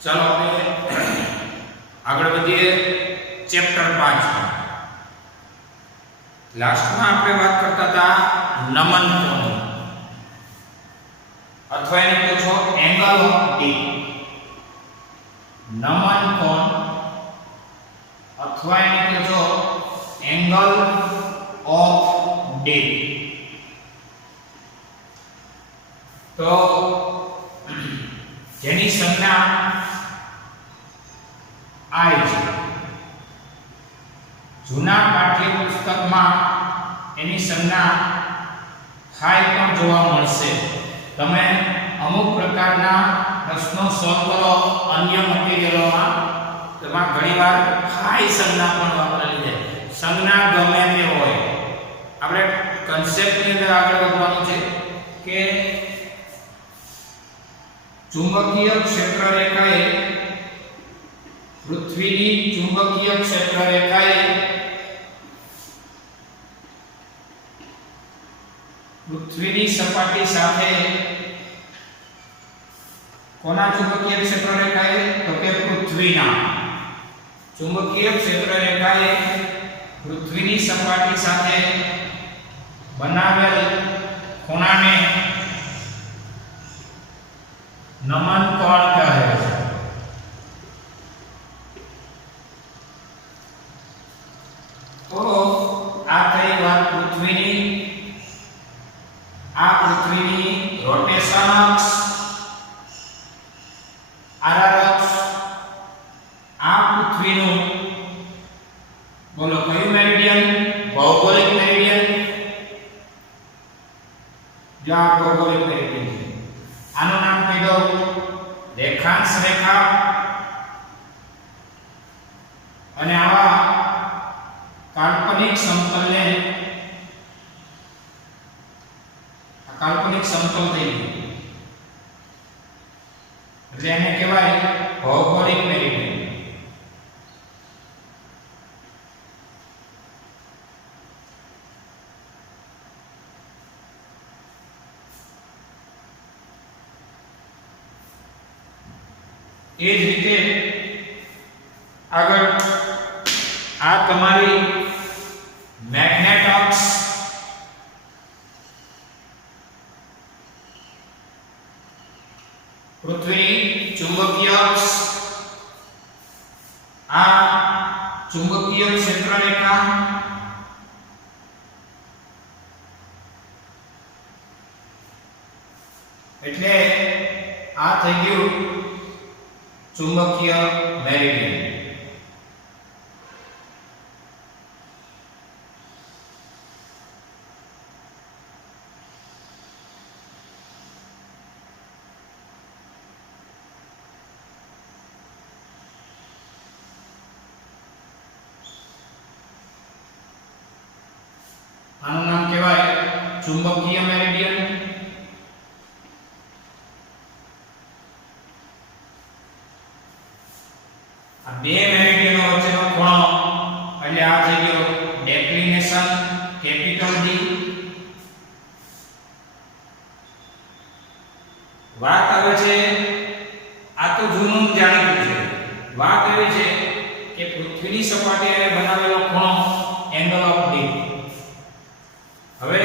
ચાલો આપણે આગળ વધીએ ચેપ્ટર 5 લાસ્ટમાં આપણે વાત કરતા હતા નમન કોણ અથવા એને પૂછો એંગલ ઓફ ડી નમન કોણ અથવા એને પૂછો એંગલ ઓફ ડી તો જેની સંજ્ઞા આઈ છે જૂના પાઠ્યપુસ્તકમાં એની સંજ્ઞા હાઈ પણ જોવા મળશે તમે અમુક પ્રકારના પ્રશ્નો સોલ્વ કરો અન્ય મટીરીયલોમાં તેમાં ઘણીવાર હાઈ સંજ્ઞા પણ વાપરેલી છે સંજ્ઞા ગમે તે હોય આપણે કન્સેપ્ટની અંદર આગળ વધવાનું છે કે ચુંબકીય ક્ષેત્રરેખાએ પૃથ્વીની ચુંબકીય ક્ષેત્રરેખાએ પૃથ્વીની સપાટી સાથે કોના ચુંબકીય ક્ષેત્રરેખાએ તો કે પૃથ્વીના ચુંબકીય ક્ષેત્રરેખાએ પૃથ્વીની સપાટી સાથે બનાવેલ ખૂણાને નમન કોણ કહે છે તો આ થઈ વાત પૃથ્વીની રોટેશન અક્ષ આર અક્ષ આ પૃથ્વીનું બોલો કયું મેરિડિયન ભૌગોલિક મેરિડિયન જો આ ભૌગોલિક મેરિડિયન છે આનું નામ કહી દો રેખાંશ રેખા અને આવા કાલ્પનિક સમતલને કાલ્પનિક સમતલ થઈ એટલે એને કહેવાય ભૌગોલિક મેરિડિયન એ જ રીતે આગળ આ તમારી મેગ્નેટ અક્ષ પૃથ્વીની ચુંબકીય અક્ષ આ ચુંબકીય ક્ષેત્રરેખા એટલે આ થઈ ગયું ચુંબકીય મેરિડિયન આનું નામ કહેવાય ચુંબકીય મેરિડિયન આ બે મેરિડિયનો વચ્ચેનો ખૂણો એટલે આ થઈ ગયો ડેક્લિનેશન કેપિટલ ડી વાત આવે છે આ તો જૂનું જાણીતું છે વાત એવી છે કે પૃથ્વીની સપાટીએ બનાવેલો ખૂણો એંગલ ઓફ ડી હવે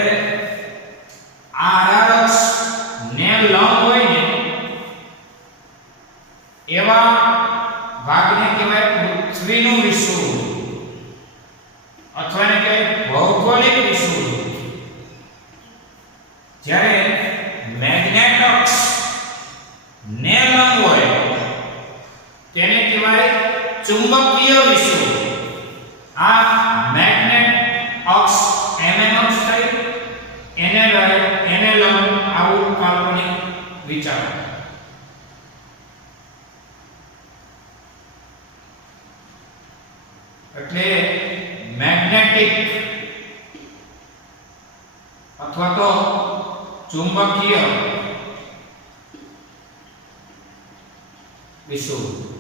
આ અક્ષ ને લંબ હોય ને એવા ભાગને કહેવાય પૃથ્વીનું વિષુવવૃત્ત અથવા એને કહેવાય ભૌગોલિક વિષુવવૃત્ત જ્યારે મેગ્નેટ અક્ષ ને લંબ હોય તેને કહેવાય ચુંબકીય વિષુવવૃત્ત આ મેગ્નેટ અક્ષ એમએન અક્ષ થઈ એને લંબ આવું કાલ્પનિક વિચાર એટલે મેગ્નેટિક અથવા તો ચુંબકીય વિષુવવૃત્ત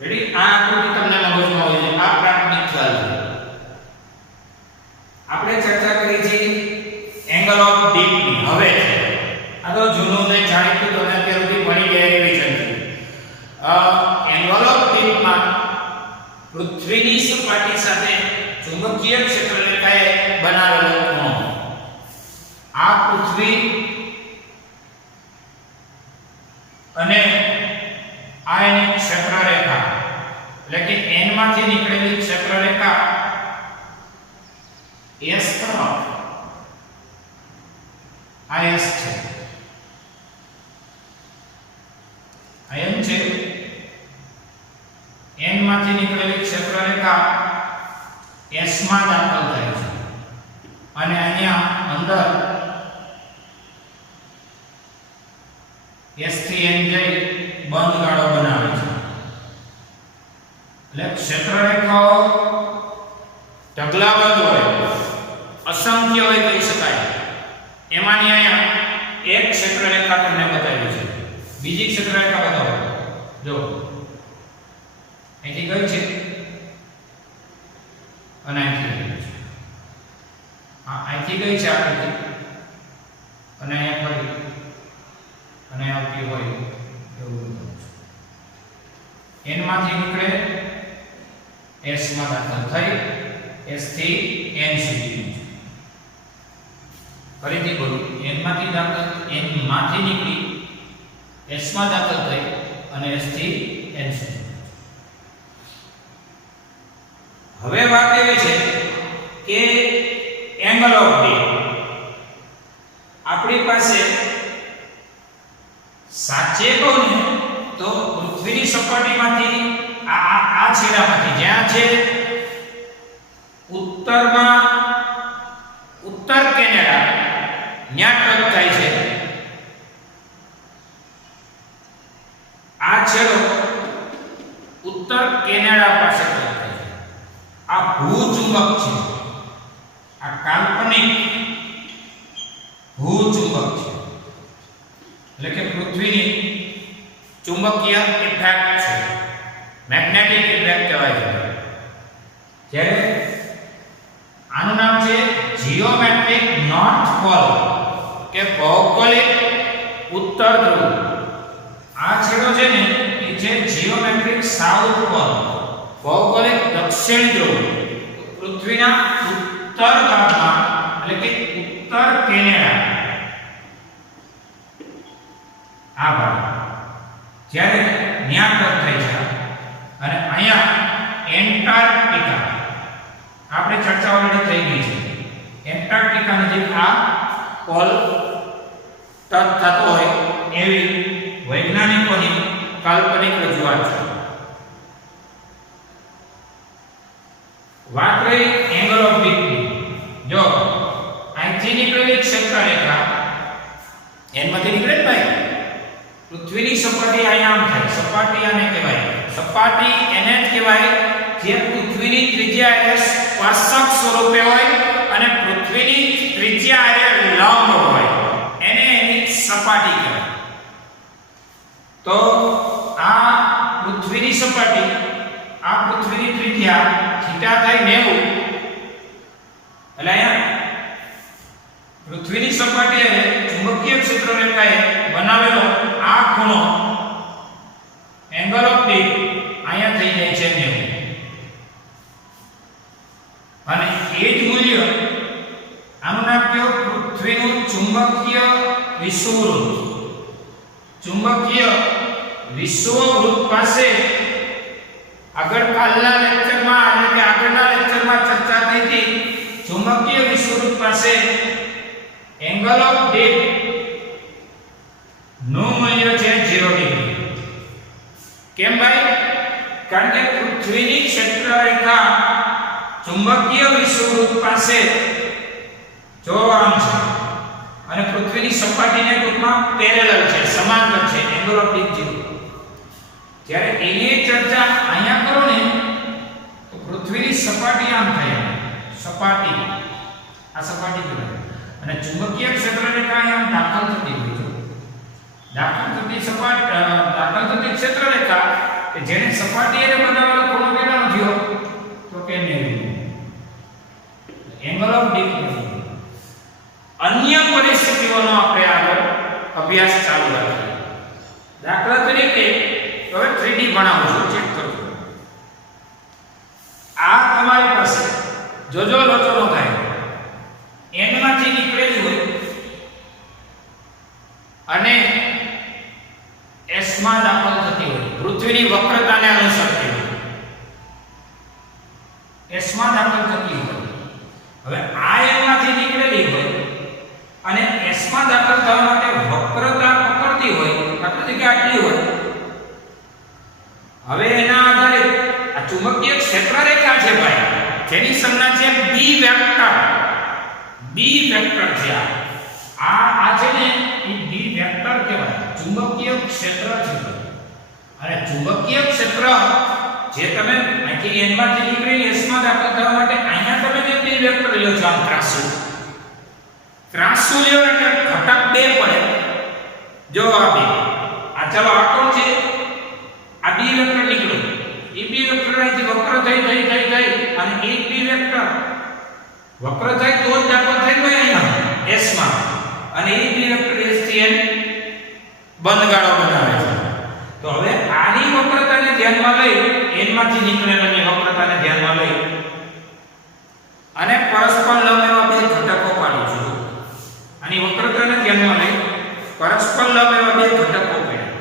રેડી આ આકૃતિ તમને મગજમાં હોય છે આ પ્રાથમિક ખ્યાલ છે આપણે ચર્ચા કરી છે એંગલ ઓફ ડીપ ની હવે આ તો જૂનું ને જાણીતું તો અત્યાર સુધી ભણી ગયા એવી ક્ષેત્રરેખાએ બનાવેલો ખૂણો. આ પૃથ્વી અને આ એની ક્ષેત્રરેખા એટલે કે n માંથી નીકળેલી ક્ષેત્રરેખા S તરફ આ S છે, આ M છે. n માંથી નીકળેલી ક્ષેત્રરેખા S માં દાખલ થાય છે અને અહીંયા અંદર S થી n જઈ બંધ ગાળો બનાવે છે. એટલે ક્ષેત્રરેખાઓ ઢગલાબંધ હોય, અસંખ્ય હોય કહી શકાય. એમાંની અહીંયા એક ક્ષેત્રરેખા તમને બતાવી છે. બીજી ક્ષેત્રરેખા બતાવો. જો અહીંથી ગઈ છે અને અહીંથી ગઈ છે. હા, અહીંથી ગઈ છે આટલી અને અહીંયા ફરી અને આવતી હોય એવું બધું. n માંથી નીકળે S માં દાખલ થઈ S થી n સુધી. ફરીથી બોલું, n માંથી નીકળી S માં દાખલ થઈ અને S થી n સુધી. હવે વાત એવી છે કે એંગલ ઓફ ડી આપણી પાસે સાચે કહું ને તો પૃથ્વીની સપાટીમાંથી આ છેડામાંથી જ્યાં છે ઉત્તરમાં ઉત્તર કેનેડા ત્યાં ટચ થાય છે. આ છેડો ઉત્તર કેનેડા પાસે ટચ થાય છે. આ ભૂચુંબક છે, આ કાલ્પનિક ભૂચુંબક છે. એટલે કે પૃથ્વીની ચુંબકીય ઇફેક્ટ છે, મેગ્નેટિક ઇફેક્ટ કહેવાય છે. જ્યારે આનું નામ છે જીઓમેટ્રિક નોર્થ પોલ કે ભૌગોલિક ઉત્તર ધ્રુવ. આ છેડો છે ને એ છે જીઓમેટ્રિક સાઉથ પોલ, ભૌગોલિક દક્ષિણ ધ્રુવ. પૃથ્વીના ઉત્તર ભાગમાં એટલે કે ઉત્તર કેનેડા આ ભાગ જ્યારે ન્યા ટચ થાય છે અને અહીંયા એન્ટાર્કટિકા આપણે ચર્ચા ઓલરેડી થઈ ગઈ છે. એન્ટાર્કટિકા નજીક આ પોલ ટચ થતો હોય એવી વૈજ્ઞાનિકોની કાલ્પનિક રજૂઆત છે. વાત રહી એંગલ ઓફ ડીપની. જો અહીંથી નીકળેલી ક્ષેત્રરેખા n માંથી નીકળે ને ભાઈ, પૃથ્વીની સપાટી અહીંયા આમ થાય. સપાટી આને કહેવાય, સપાટી એને જ કહેવાય જે પૃથ્વીની ત્રિજ્યા એ સ્પર્શક સ્વરૂપે હોય અને પૃથ્વીની ત્રિજ્યા એ લંબ હોય, એને એની સપાટી કહેવાય. તો આ પૃથ્વીની સપાટી, આ પૃથ્વીની ત્રિજ્યા થીટા થાય 90. એટલે અહીંયા પૃથ્વીની સપાટીએ ચુંબકીય ક્ષેત્રરેખાએ બનાવેલો આ ખૂણો એંગલ ઓફ ડી અહીંયા થઈ જાય છે 90. અને એ જ મૂલ્ય આનું નામ કયો, પૃથ્વીનું ચુંબકીય વિષુવવૃત્ત. ચુંબકીય વિષુવવૃત્ત પાસે આગળ કાલના લેક્ચરમાં એટલે કે આગળના લેક્ચરમાં ચર્ચા થઈ હતી. ચુંબકીય વિષુવવૃત્ત પાસે એંગલ ઓફ ડી નું મૂલ્ય છે 0 ડિગ્રી. કેમ ભાઈ? કારણ કે પૃથ્વીની ક્ષેત્રરેખા ચુંબકીય વિષુવવૃત્ત પાસે જો આમ છે અને પૃથ્વીની સપાટીને ટૂંકમાં પેરેલલ છે, સમાંતર છે, એંગલ ઓફ ડી 0. જ્યારે એની ચર્ચા અહીંયા કરો ને તો પૃથ્વીની સપાટી આમ થાય, સપાટી આ સપાટી કહેવાય અને ચુંબકીય ક્ષેત્રરેખા અહીંયા દાખલ થતી હોય છે. દાખલ થતી ક્ષેત્રરેખા કે જેને સપાટીએ બનાવેલો ખૂણો કેટલો થયો તો કે 90. Angle of D. અન્ય પરિસ્થિતિઓનો આપણે આગળ અભ્યાસ ચાલુ રાખીએ. દાખલા તરીકે હવે 3D બનાવું છું, ચેક કરજો. આ તમારી પાસે જોજો લોચો નો થાય. n માંથી નીકળેલી હોય અને s માં દાખલ થતી હોય, પૃથ્વીની વક્રતાને અનુસરતી હોય, s માં દાખલ થતી હોય. હવે આ n માંથી નીકળેલી હોય અને s માં દાખલ થવા માટે વક્રતા પકડતી હોય, એટલે કે આટલી હોય. હવે એના આધારે આ ચુંબકીય ક્ષેત્ર રેખા છે ભાઈ, જેની સંજ્ઞા છે b વેક્ટર. b વેક્ટર છે આ છે ને એ b વેક્ટર કહેવાય. ચુંબકીય ક્ષેત્ર છે અને ચુંબકીય ક્ષેત્ર જે તમે અહીંથી n માંથી નીકળેલી s માં દાખલ થવા માટે અહીંયા તમે જે b વેક્ટર લ્યો છો, આમ ત્રાંસુ લ્યો એટલે ઘટક 2 પડે. જો આ બે, આ ચાલો આ કોણ છે, આ b વેક્ટર નીકળ્યો, એ b વેક્ટર અહીંથી વક્ર થઈ અને એક b વેક્ટર વક્ર થાય તો જ દાખલ થાય ભાઈ અહીંયા s માં, અને એ b વેક્ટર s થી n બંધગાળો બનાવે છે. તો હવે આની વક્રતાને ધ્યાનમાં લઈ, n માંથી નીકળેલી વક્રતાને ધ્યાનમાં લઈ અને પરસ્પર લંબ એવા બે ઘટકો પાડું છું. આની વક્રતાને ધ્યાનમાં લઈ પરસ્પર લંબ એવા બે ઘટકો પડ્યા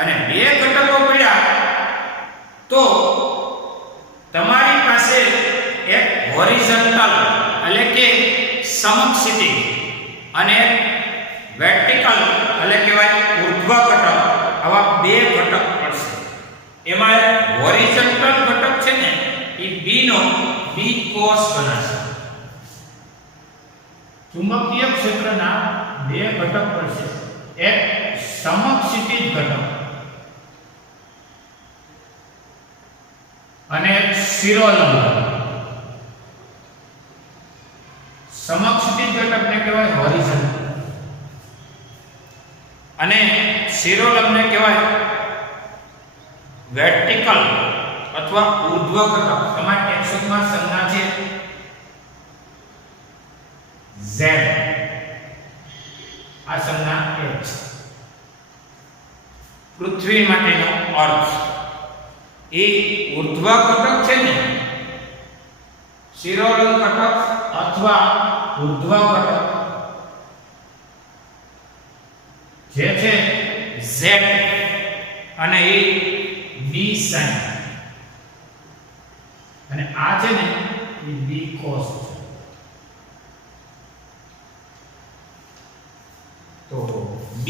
અને બે ઘટકો પડ્યા તો તમારી પાસે એક હોરિઝોન્ટલ એટલે કે સમક્ષિતિજ અને વર્ટિકલ એટલે કહેવાય ઊર્ધ્વ ઘટક, આવા બે ઘટક પડશે. એમાં હોરિઝોન્ટલ ઘટક છે ને એ b નો b cos બનાશે. ચુંબકીય ક્ષેત્રના બે ઘટક પડશે, એક સમક્ષિતિજ ઘટક અને શિરોલંબ. સમક્ષિતિજ ઘટકને કહેવાય હોરિઝોન્ટલ અને શિરોલંબને કહેવાય વર્ટિકલ અથવા ઊર્ધ્વ ઘટક. તમારા ટેક્સ્ટમાં સંજ્ઞા છે z, આ સંજ્ઞા h. પૃથ્વી માટેનો અર્થ એ ઊર્ધ્વ ઘટક છે ને, શિરોલંબ ઘટક અથવા ઊર્ધ્વ ઘટક જે છે z અને એ b sin અને આ છે ને એ b cos છે. તો b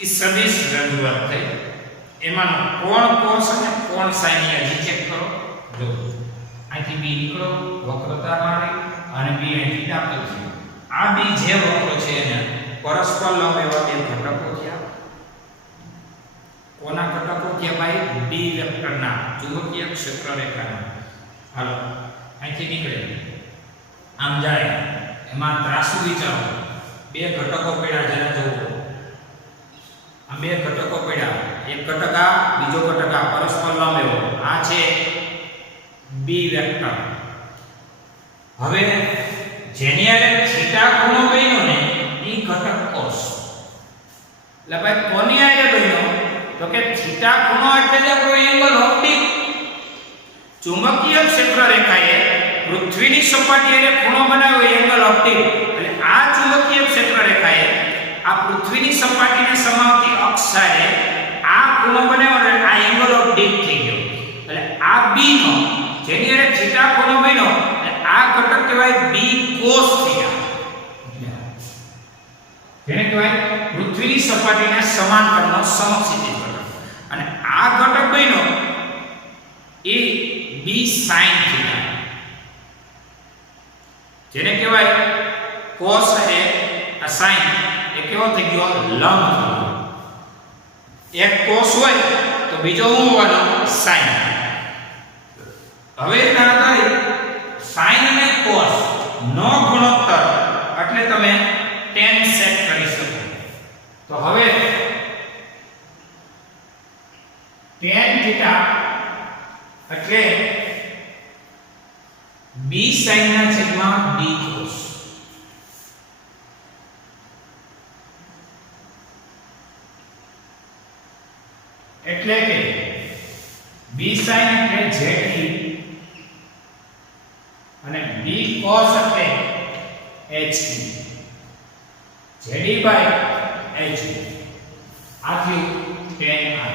એ સદિશ રજૂઆત થઈ, એમાં કોણ cos અને કોણ sin ની ચેક કરો. જો અહીંથી b નીકળો, વક્રતા મારી અને b અહીંથી દાખલ થયો. આ b જે વક્ર છે એને પરસ્પર લંબ એવા બે ઘટકો થયા. કોના ઘટકો થયા ભાઈ? b વેક્ટરના ચુંબકીય ક્ષેત્ર રેખાના. હાલો અહીંથી નીકળે આમ જાય, એમાં ત્રાસુ વિચારો. બે ઘટકો પડ્યા જેને જોવો, આ બે ઘટકો પડ્યા, એક ઘટક આ, બીજો ઘટક આ, પરસ્પર લંબ એવો. આ છે b વેક્ટર. હવે જેની આરે થીટા ખૂણો બન્યો ને એ ઘટક cos. એટલે ભાઈ કોની આરે બન્યો? તો કે થીટા ખૂણો એટલે જે કોઈ એંગલ ઓપ્ટિક. ચુંબકીય ક્ષેત્ર રેખાએ પૃથ્વીની સપાટીએ ખૂણો બનાવ્યો એંગલ ઓપ્ટિક. એટલે આ ચુંબકીય ક્ષેત્ર રેખાએ આ પૃથ્વીની સપાટીને સમાવતી અક્ષ સાથે આ ખૂણો બનાવ્યો એટલે આ એંગલ ઓપ્ટિક થઈ ગયો. એટલે આ b નો જેની આરે થીટા ખૂણો બન્યો આ ઘટક કહેવાય b cos થીટા. જેને કહેવાય પૃથ્વીની સપાટીને સમાંતરનો સમક્ષિતિજ ઘટક. અને આ ઘટક બન્યો એ b sin થીટા, જેને કહેવાય cos અને આ sin એ કેવો થઈ ગયો? લંબ થઈ ગયો. એક cos હોય તો બીજો શું હોવાનો? sin. હવે એના આધારે sin અને cos નો ગુણોત્તર એટલે તમે tan સેટ કરી શકો. તો હવે tan થીટા એટલે b sin ના છેદમાં b cos. એટલે કે b sin એટલે z e અને b cos એટલે h jd by h આથી tan i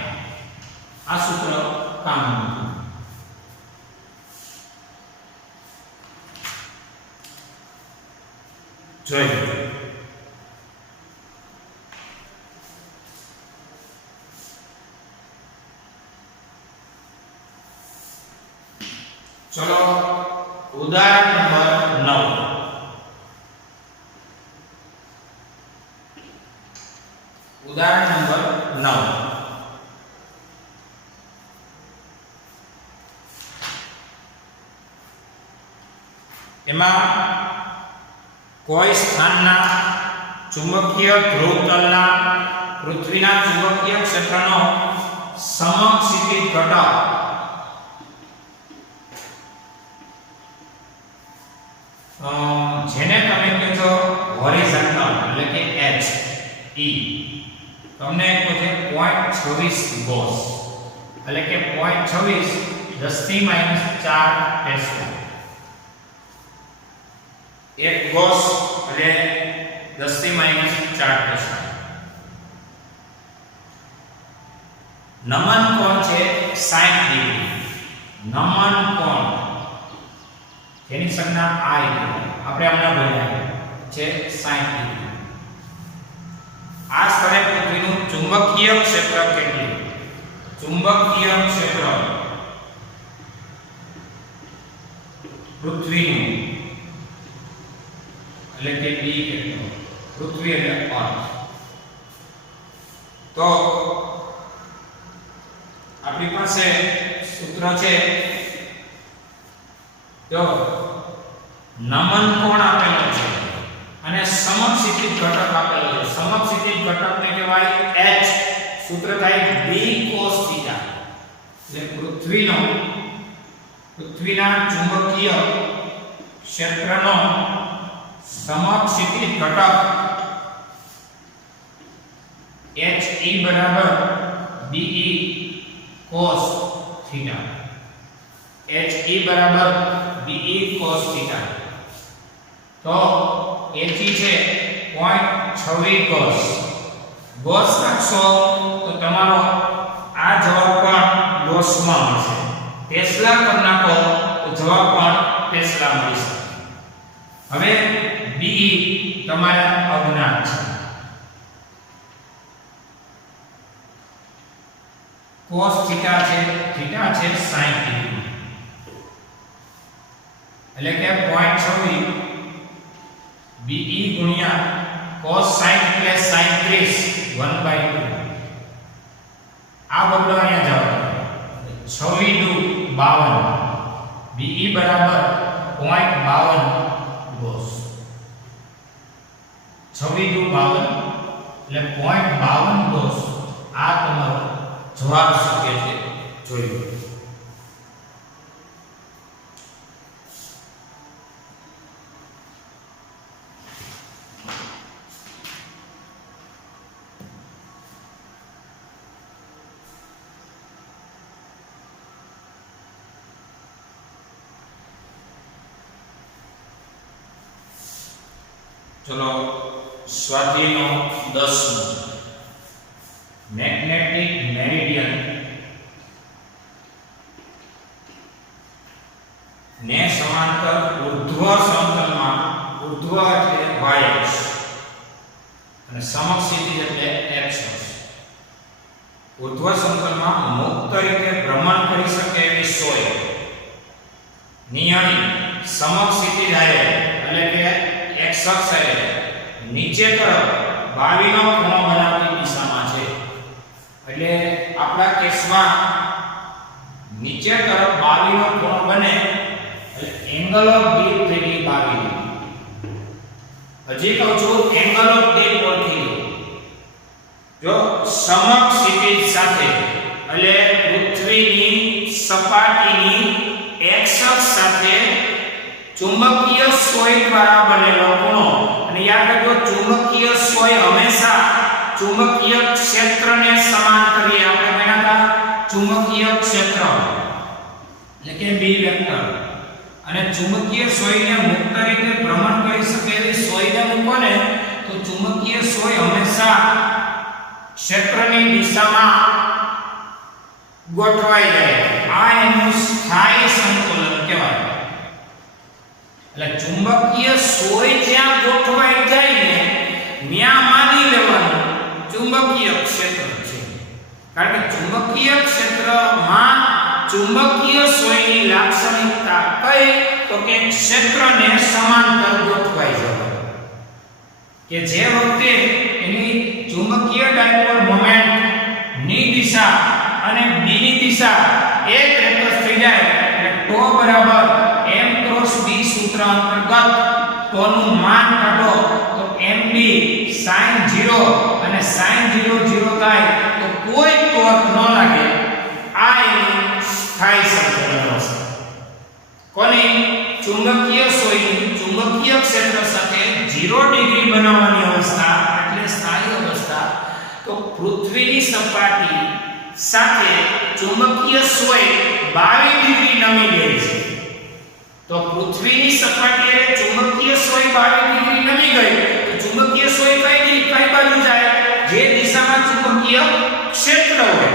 આ સૂત્ર કામનું જોઈએ. ચલો ઉદાહરણ નંબર 9. ઉદાહરણ નંબર 9. એમાં કોઈ સ્થાનના ચુંબકીય ધ્રુવતલના પૃથ્વીના ચુંબકીય ક્ષેત્રનો સમક્ષિતિજ ઘટક જેને તમે કહો છો હોરિઝોન્ટલ એટલે કે h e તમને કહો છે 0.26 ગોસ એટલે કે 0.26 10 - 4 ટેસ્લા. એક ગોસ એટલે 10 - 4 ટેસ્લા. નમન કોણ છે 60 ડિગ્રી. નમન કોણ જેની સંજ્ઞા I આપણે હમણાં ભણ્યા છે 60 ડિગ્રી. આ સ્થળે પૃથ્વીનું ચુંબકીય ક્ષેત્ર કેટલું? ચુંબકીય ક્ષેત્ર પૃથ્વીનું એટલે કે B કેટલું? પૃથ્વી એટલે અર્થ. તો આપણી પાસે સૂત્ર છે જો નમન કોણ આપેલો છે અને સમક્ષિતિજ ઘટક આપેલો છે. સમક્ષિતિજ ઘટકને કહેવાય h. સૂત્ર થાય b cos θ. એટલે પૃથ્વીના ચુંબકીય ક્ષેત્રનો સમક્ષિતિજ ઘટક he બરાબર be cos θ. he બરાબર be cos θ. તો he છે 0.26 ગોસ. ગોસ નાખશો તો તમારો આ જવાબ પણ ગોસમાં મળશે. ટેસ્લા કરી નાખો તો જવાબ પણ ટેસ્લા મળી શકે. હવે be તમારા અજ્ઞાત છે. cos θ છે 60 ડિગ્રી એટલે કે 0.26 be ગુણ્યા cos 60 પ્લસ sin 30 1/2. આ બદલો અહીંયા જાવ 26 દુ 52 be બરાબર 0.52 ગોસ. 26 દુ 52 એટલે 0.52 ગોસ. આ તમારો જવાબ શક્ય છે. જોયું. ચલો સ્વાધ્યાયનો 10 મેગ્નેટિક મેરિડિયન ને સમાંતર ઉર્ધ્વ સમતલમાં ઉર્ધ્વ એટલે y અક્ષ અને સમક્ષિતિજ એટલે x અક્ષ ઉર્ધ્વ સમતલમાં મુક્ત રીતે ભ્રમણ કરી શકે એવી સોય નિયમિત સમક્ષિતિજ એટલે કે x અક્ષ નીચે તરફ 22 નો ખૂણો બનાવતી દિશામાં છે. એટલે આપણા કેસમાં નીચે તરફ 22 નો ખૂણો બને એટલે એંગલ ઓફ ડીપ થઈ ગઈ 22 ડિગ્રી. હજી કહું છું એંગલ ઓફ ડીપ ઓળખી લો. જો સમક્ષિતિજ સાથે એટલે પૃથ્વીની સપાટીની x અક્ષ સાથે ચુંબકીય સોય દ્વારા બનેલો ખૂણો. અને યાદ રાખજો ચુંબકીય સોય હંમેશા ચુંબકીય ક્ષેત્રને સમાંતરીય આપણે ભણ્યા હતા ચુંબકીય ક્ષેત્ર એટલે કે B વેક્ટર અને ચુંબકીય સોયને મુક્ત રીતે ભ્રમણ કરી શકે એવી સોયને મૂકો ને તો ચુંબકીય સોય હંમેશા ક્ષેત્રની દિશામાં ગોઠવાઈ જાય. આ એનું સ્થાયી સંતુલન કહેવાય. એટલે ચુંબકીય સોય જ્યાં ગોઠવાઈ જાય ને ત્યાં માની લેવાનું ચુંબકીય ક્ષેત્ર છે. કારણ કે ચુંબકીય ક્ષેત્રમાં ચુંબકીય સોયની લાક્ષણિકતા કઈ તો કે ક્ષેત્રને સમાંતર ગોઠવાઈ જવાનું. કે જે વખતે એની ચુંબકીય ડાયપોલ મોમેન્ટ ની દિશા અને b ની દિશા એક રેખસ થઈ જાય એટલે ટો બરાબર m ક્રોસ b સૂત્ર અંતર્ગત ટોનું માન કાઢો તો mb sin 0 અને sin 0 0 થાય તો કોઈ ટોર્ક ન લાગે. આ એની સ્થાયી સંતુલન અવસ્થા. કોની? ચુંબકીય સોયની ચુંબકીય ક્ષેત્ર સાથે 0 ડિગ્રી બનાવવાની અવસ્થા એટલે સ્થાયી અવસ્થા. તો પૃથ્વીની સપાટી સાથે ચુંબકીય સોય 22 ડિગ્રી નમી ગઈ છે. તો પૃથ્વીની સપાટીએ ચુંબકીય સોય 22 ડિગ્રી નમી ગઈ તો ચુંબકીય સોય કઈ બાજુ જાય? જે દિશામાં ચુંબકીય ક્ષેત્ર હોય.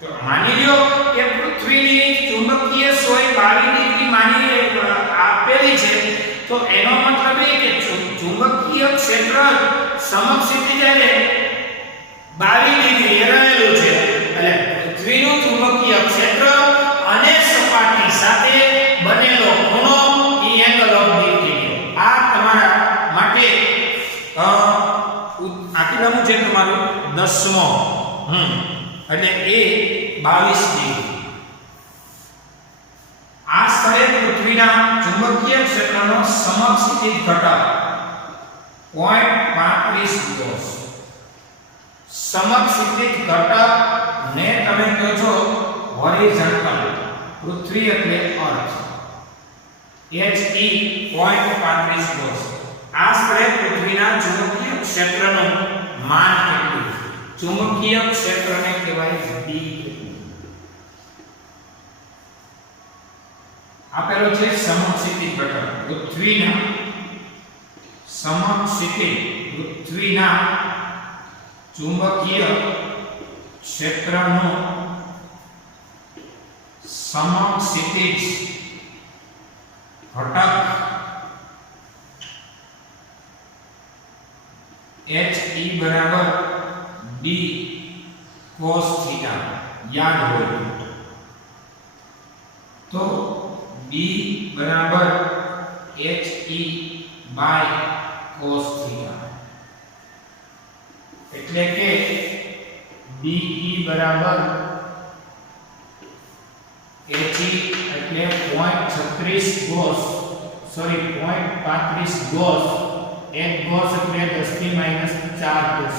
તો માની લ્યો કે પૃથ્વીની ચુંબકીય સોય 22 ડિગ્રી માની આપેલી છે તો એનો મતલબ એ કે ચુંબકીય ક્ષેત્ર સમક્ષિતિજ એટલે 22 ડિગ્રી રહેલું છે. એટલે પૃથ્વીનું ચુંબકીય ક્ષેત્ર અને સપાટી સાથે બનેલો ખૂણો એ એંગલ ઓફ ડિક્રીનો. આ તમારા માટે આટલાનું છે તમારું 10મો એટલે એ 22 ડિગ્રી. આ સ્થળે પૃથ્વીના ચુંબકીય ક્ષેત્રનો સમક્ષિતિજ ઘટક 0.35 ગોસ. સમક્ષિતિજ ઘટક ને તમે કહો છો હોરિઝોન્ટલ. પૃથ્વી એટલે અર્થ HE 0.35 ગોસ. આ સ્થળે પૃથ્વીના ચુંબકીય ક્ષેત્રનું માન કેટલું? ચુંબકીય ક્ષેત્રને કહેવાય D. આપેલો છે સમક્ષિતિજ ઘટક. પૃથ્વીના પૃથ્વીના ચુંબકીય ક્ષેત્રનું સમક્ષિતિજ ઘટક HE બરાબર B cos થીટા. યાદ હોય તો B બરાબર HE by cos થીટા. એટલે કે BE બરાબર HE એટલે 0.36 ગોસ 0.35 ગોસ. એક ગોસ એટલે 10⁻⁴ ગોસ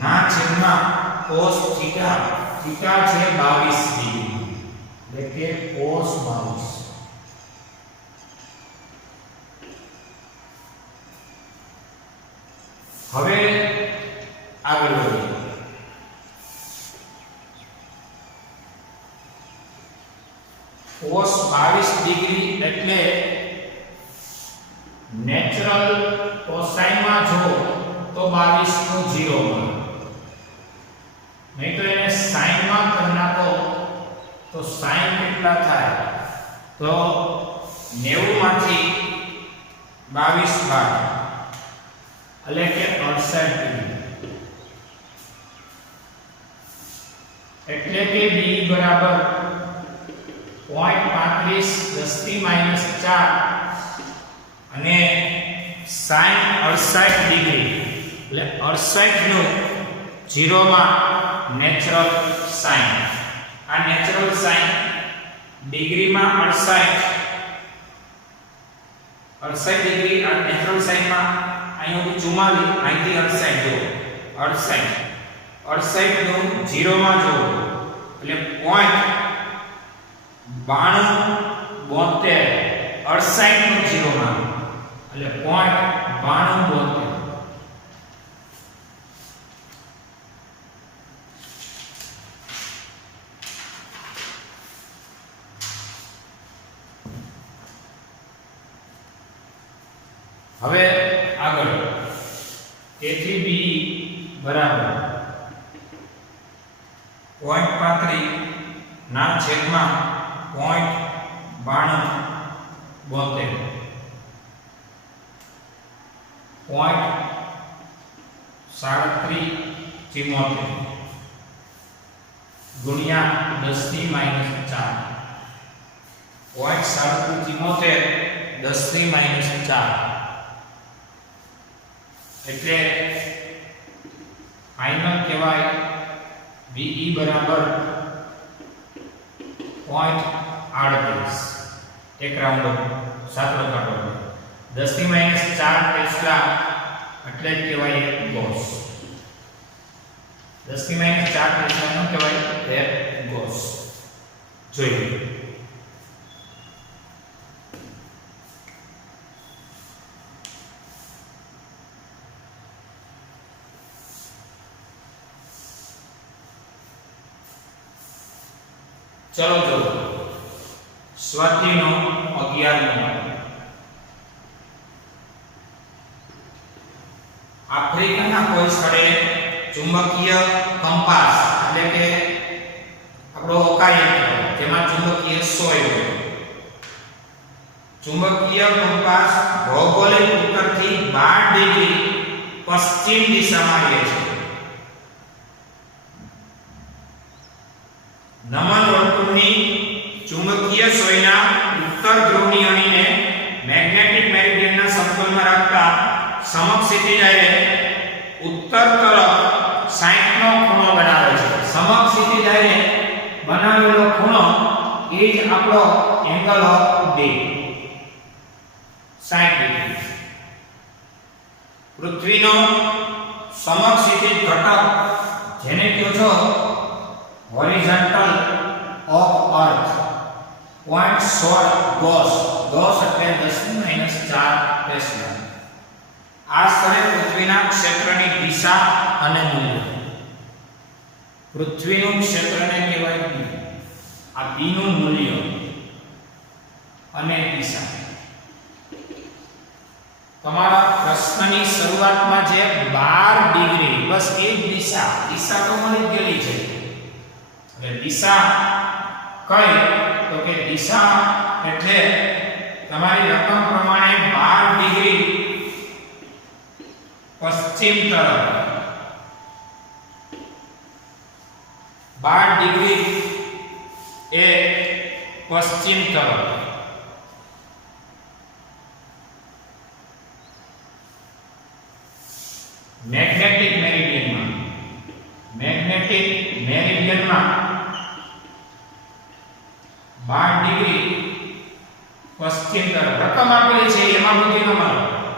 ના છેદમાં cos થીટા. થીટા છે 22 ડિગ્રી એટલે કે cos 22. હવે આગળ વધીએ. cos 22 ડિગ્રી એટલે નેચરલ કોસાઇનમાં જો તો 22 નો 0 મળે. નહીં તો એને સાઈનમાં કરી નાખો તો સાઈન કેટલા થાય? તો 90 માંથી 22 બાદ એટલે કે 68 ડિગ્રી. એટલે કે B બરાબર 0.35 10⁻⁴ અને sin 68 ડિગ્રી એટલે 68 નું 0 માં નેચરલ સાઇન. આ નેચરલ સાઇન ડિગ્રીમાં 68 ડિગ્રી. આ નેચરલ સાઇનમાં અહીંથી 44 અહીંથી 68 જો 68 નું 0 માં જો એટલે 0.9272 68 નું 0 માં એટલે 0.9272. હવે આગળ a થી b બરાબર 0.35 ના છેદમાં 0.92 0.3774 ગુણ્યા 10 ની માઈનસ 4 0.3774 10 ની માઈનસ 4 એટલે ફાઇનલ કહેવાય VE બરાબર 0.38 એક રાઉન્ડ સાતડો કાઢો 10 ની માઈનસ 4 ટેસ્લા એટલે જ કહેવાય ગોસ 10 ની માઈનસ 4 ટેસ્લા નો કહેવાય એક ગોસ જોઈએ चलो चलो स्वाध्याय नो 11 नंबर आफ्रिका ना कोई स्थळे चुंबकीय कंपास એટલે કે આપણો કાર્યયંત્ર જેમાં ચુંબકીય સોય હોય ચુંબકીય કંપાસ ભૌગોલિક ઉત્તરથી 12 ડિગ્રી પશ્ચિમ દિશામાં રહે છે નમન વર્તુળની ચુંબકીય સોયના ઉત્તર ધ્રુવની અણીને મેગ્નેટિક મેરિડિયનના સમતલમાં રાખતા સમક્ષિતિજાએ ઉત્તર તરફ 60 નો ખૂણો બનાવે છે સમક્ષિતિજાએ બનાવેલો ખૂણો એ જ આપણો એંગલ ઓફ ડે 60 ડિગ્રી પૃથ્વીનો સમક્ષિતિજ ઘટક જેને કહો છો horizontal of earth 0.16 ગોસ એટલે 10 ની માઈનસ 4 ટેસ્લા આ સ્થળે પૃથ્વીના ક્ષેત્રની દિશા અને મૂલ્ય પૃથ્વીનું ક્ષેત્રને કહેવાય b આ b નું મૂલ્ય અને દિશા તમારા પ્રશ્નની શરૂઆતમાં જે 12 ડિગ્રી બસ એક દિશા તો મળી ગયેલી છે એટલે દિશા કઈ તો કે દિશા એટલે તમારી રકમ પ્રમાણે 12 ડિગ્રી પશ્ચિમ તરફ 12 ડિગ્રી એ પશ્ચિમ તરફ મેગ્નેટિક મેરિડિયનમાં 12 ડિગ્રી પશ્ચિમ તરફ રકમ આપેલી છે એમાં બધી ન મળે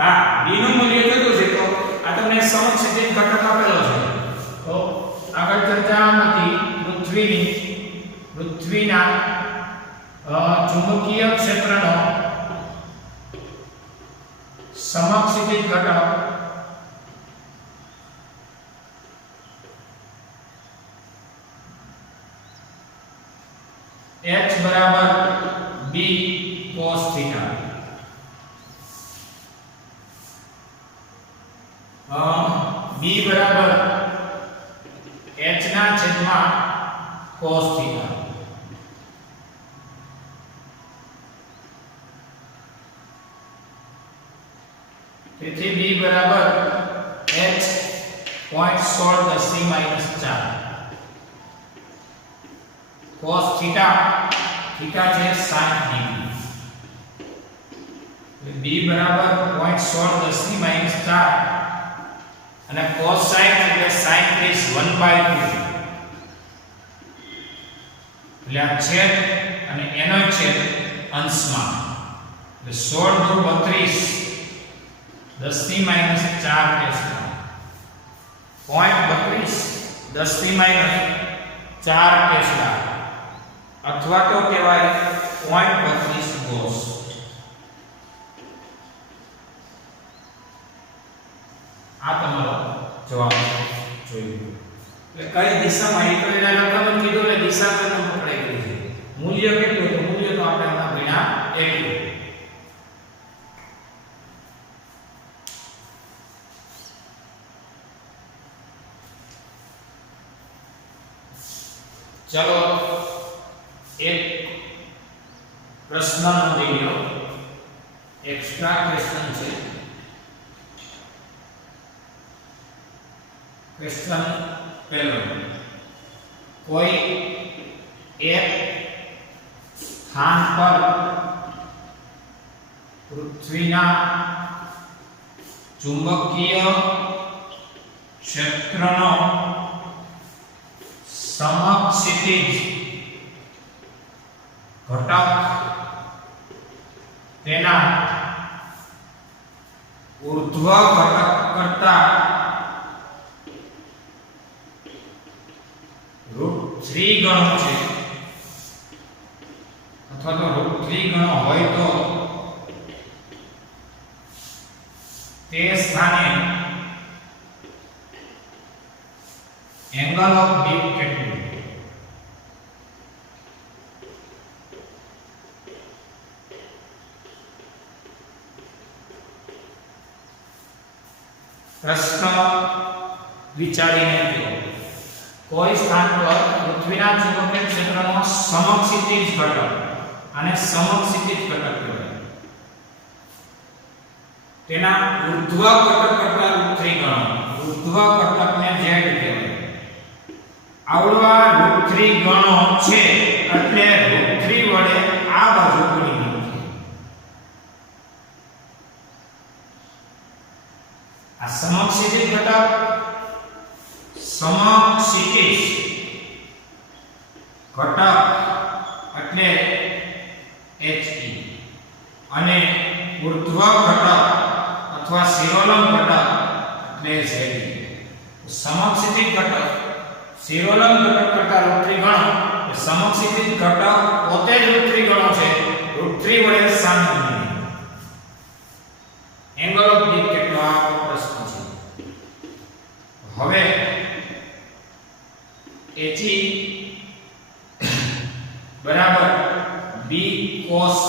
હા b નું મૂલ્ય કેટલું છે તો આ તમને સમક્ષિતિજ ઘટક આપેલો છે તો આગળ ચર્ચા નથી પૃથ્વીના ચુંબકીય ક્ષેત્રનો સમક્ષિતિજ ઘટક h બરાબર b cos theta b બરાબર h ના છેદમાં cos theta તેથી b બરાબર h 0.16 10 ની માઈનસ 4 cos theta છે 60 ડિગ્રી એટલે b બરાબર 0.16 10 ની માઈનસ 4 અને cos 60 એટલે sin 1/2 એટલે આ છેદ અને એનો છેદ અંશમાં એટલે 16 દુ 32 10 ની માઈનસ 4 ટેસ્લા 0.32 10 ની માઈનસ 4 ટેસ્લા અથવા તો કહેવાય 0.32 ગોસ આ તમારો જવાબ જોયું એટલે કઈ દિશામાં એકલેના લંબાઈ કીધું એટલે દિશા તો તમને પકડાઈ ગઈ છે મૂલ્ય કેટલું તો મૂલ્ય તો આપણે આપણા ભણ્યા 1 चलो एक प्रश्न नोंधी लो, एक्स्ट्रा क्वेश्चन છે। क्वेश्चन पहलो, कोई एक स्थान पर पृथ्वीना चुंबकीय क्षेत्रनो समक्षितिज घटक तेना ऊर्ध्व घटक करता √3 गणो छे अथवा तो √3 गणो होय तो ते स्थाने एंगल ऑफ डीप કેટલું? प्रश्न विचारीने दो। कोई स्थान पर पृथ्वीना चुंबकीय क्षेत्रનો સમક્ષિતિજ ઘટક અને સમક્ષિતિજ ઘટક કહેવાય, તેના ઊર્ધ્વ ઘટક કરતા √3 ગણો, ઊર્ધ્વ ઘટકને z કહેવાય। આવડવા √3 ગણો છે એટલે √3 વડે આ બાજુ ગુણી નાખીએ। આ સમક્ષિતિજ ઘટક, સમક્ષિતિજ ઘટક એટલે he અને ઊર્ધ્વ ઘટક अथवा शिरोलंब घटक એટલે ze। समक्षितिज घटक शिरोलंब घटक करता √3 गणो, समक्षितिज घटक પોતે જ √3 ગણો છે, √3 વડે સામે ગુણીએ। એંગલ ઓફ ડીપ કેટલો આ પ્રશ્ન છે। હવે એથી બરાબર b cos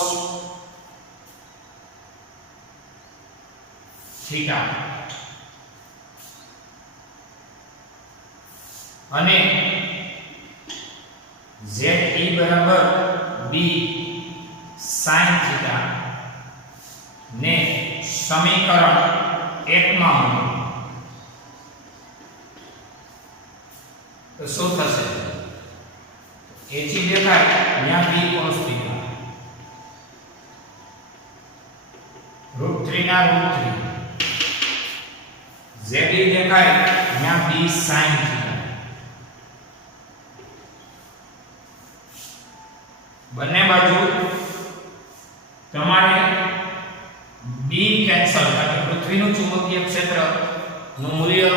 थीटा અને ze બરાબર b sin थीटा ને સમીકરણ 1 માં મૂકો તો શું થશે? એથી દેખાય અહીંયા b cos थीटा √3 ના √3 z દેખાય અહીંયા b sin थीटा। બંને બાજુ તમારે b કેન્સલ એટલે પૃથ્વીનું ચુંબકીય ક્ષેત્ર નું મૂલ્ય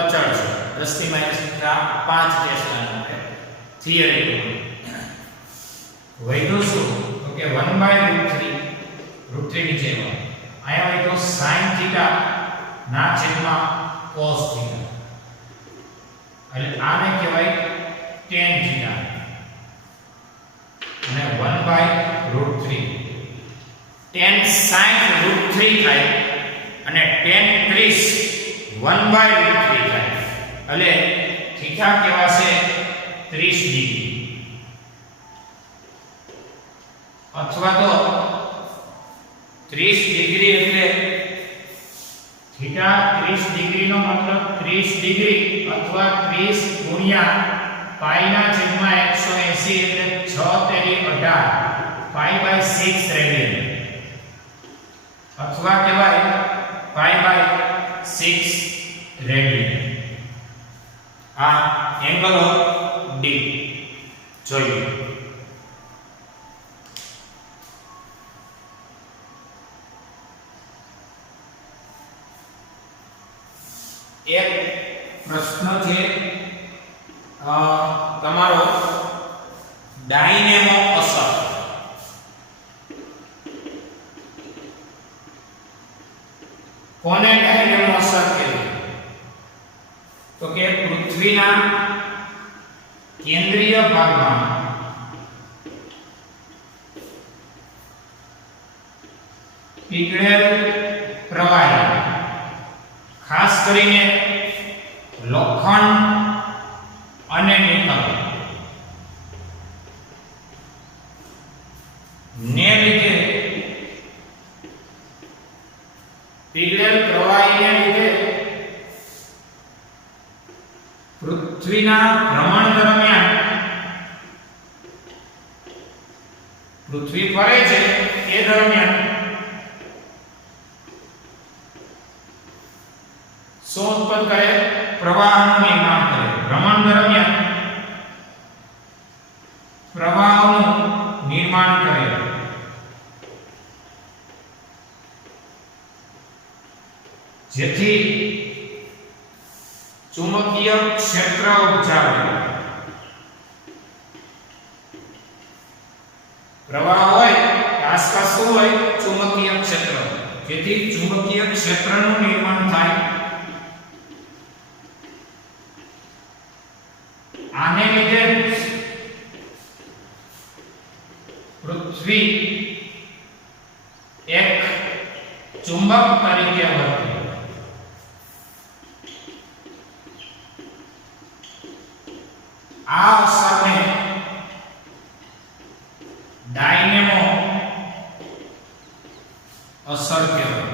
અચળ છે, 10⁻⁵ ટેસ્લાનું છે થિયરી। વૈધું શું તો કે 1/√3 √3 નીચે આયા હોય તો sin थीटा ના છેદમાં cos थीटा એટલે આને કહેવાય tan थीटा અને 1/√3 tan sin √3 થાય અને tan 30 1/√3 થાય એટલે થીટા કહેવાશે 30 ડિગ્રી અથવા તો 30 ડિગ્રી એટલે थीटा 30 डिग्री નો मतलब 30 डिग्री अथवा 30 गुणिया पाई ना छेदમાં 180 એટલે 6 તેરી 18 π/6 રેડિયન અથવા કહેવાય π/6 રેડિયન। આ એંગલ ઓફ ડી જોઈએ। एक प्रश्न છે તમારો ડાયનેમો અસર। કોને ડાયનેમો અસર કહેવાય તો કે પૃથ્વીના કેન્દ્રીય ભાગમાં પીગળેલ પ્રવાહી ખાસ કરીને લોખંડ અને નિકલ પૃથ્વીના ભ્રમણ દરમિયાન પૃથ્વી ફરે છે એ દરમિયાન શું ઉત્પન્ન કરે? પ્રવાહનું નિર્માણ કરે. ભ્રમણ દરમિયાન પ્રવાહનું નિર્માણ કરે. જેથી ચુંબકીય ક્ષેત્ર ઉપજાવે. પ્રવાહ હોય આસપાસ શું હોય? ચુંબકીય ક્ષેત્ર. જેથી ચુંબકીય ક્ષેત્રનું નિર્માણ થાય. આને લીધે પૃથ્વી એક ચુંબક તરીકે વર્તે. આ અસરને ડાયનેમો અસર કહેવાય.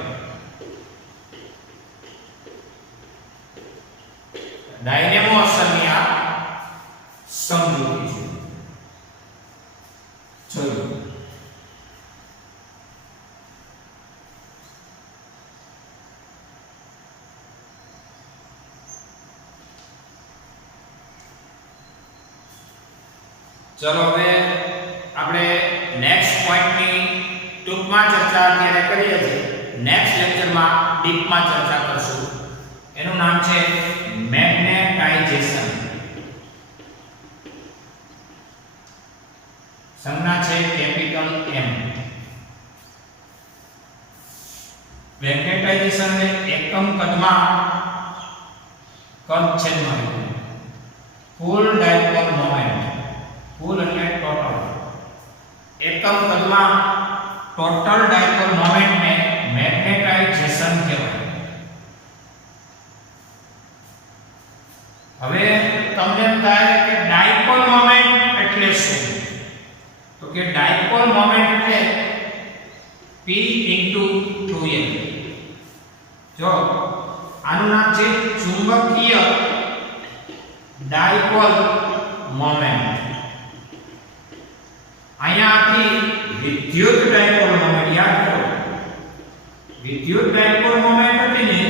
ડાયનેમો અસરની આ સમજૂતી છે. ચલો ચલો હવે આપણે નેક્સ્ટ પોઈન્ટની ટૂંકમાં ચર્ચા અત્યારે કરીએ છીએ. નેક્સ્ટ લેક્ચરમાં ડીપમાં ચર્ચા કરશું. એનું નામ છે મેગ્નેટાઇઝેશન. સંજ્ઞા છે કેપિટલ M. મેગ્નેટાઇઝેશન ને એકમ કદમાં કદ છેદમાં કુલ ડાયપોલ મોમેન્ટ. કુલ એટલે ટોટલ. એકમ કદમાં ટોટલ ડાયપોલ મોમેન્ટ ને મેગ્નેટાઇઝેશન કહેવાય. હવે તમને એમ થાય કે ડાયપોલ મોમેન્ટ એટલે શું? તો કે ડાયપોલ મોમેન્ટ એટલે P * 2L. જો આનું નામ છે ચુંબકીય ડાયપોલ મોમેન્ટ. અહીંયાથી વિદ્યુત ડાયપોલ મોમેન્ટ યાદ કરો. વિદ્યુત ડાયપોલ મોમેન્ટ હતી ને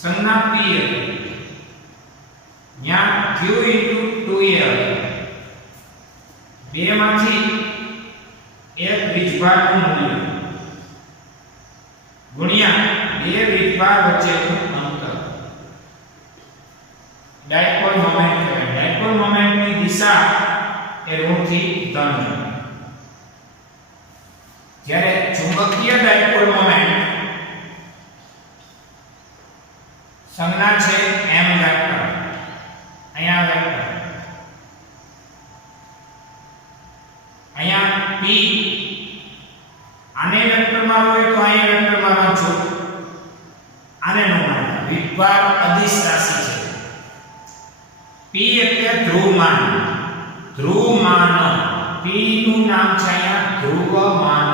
સંજ્ઞા P હતી. ત્યાં Q * 2L બે માંથી એક વીજભારનું મૂલ્ય ગુણ્યા બે વીજભાર વચ્ચેનું અંતર ડાયપોલ મોમેન્ટ કહેવાય. ડાયપોલ મોમેન્ટની દિશા એ ઋણથી ધન. જ્યારે ચુંબકીય ડાયપોલ મોમેન્ટ સંજ્ઞા છે m વેક્ટર. અહીંયા વેક્ટર અહીંયા p આને વેક્ટરમાં હોય તો અહીંયા વેક્ટરમાં વાંચો. આને નો માનતા વિભાર અદિશ રાશિ છે. p એટલે ધ્રુવમાન. ધ્રુવમાન p નું નામ છે અહીંયા ધ્રુવમાન.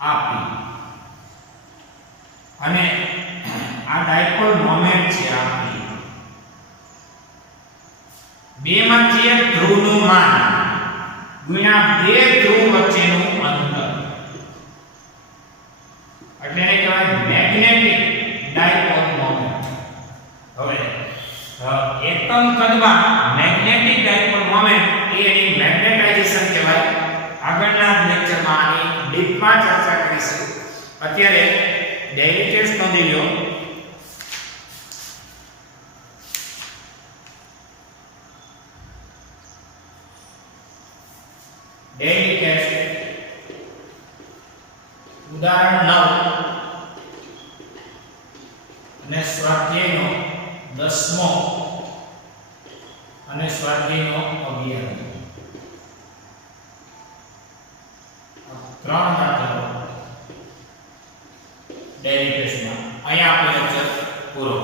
આ p અને આ ડાયપોલ મોમેન્ટ છે. આ p બે માંથી એક ધ્રુવનું માન ગુણ્યા બે ધ્રુવ વચ્ચેનું અંતર એટલે એને કહેવાય મેગ્નેટિક ડાયપોલ મોમેન્ટ. હવે એકમ કદમાં મેગ્નેટિક ડાયપોલ મોમેન્ટ એ એની મેગ્નેટાઇઝેશન કહેવાય. આગળના લેક્ચરમાં આની ડીપમાં ચર્ચા કરીશું. અત્યારે ડેઇલી ટેસ્ટ નોંધી લો. ડેઇલી ટેસ્ટ ઉદાહરણ 9 અને સ્વાધ્યાયનો 10મો અને સ્વાધ્યાયનો 11મો. ત્રણ દાખલાઓ ડેઇલી ટેસ્ટમાં. અહીંયા આપણે લેક્ચર પૂરો.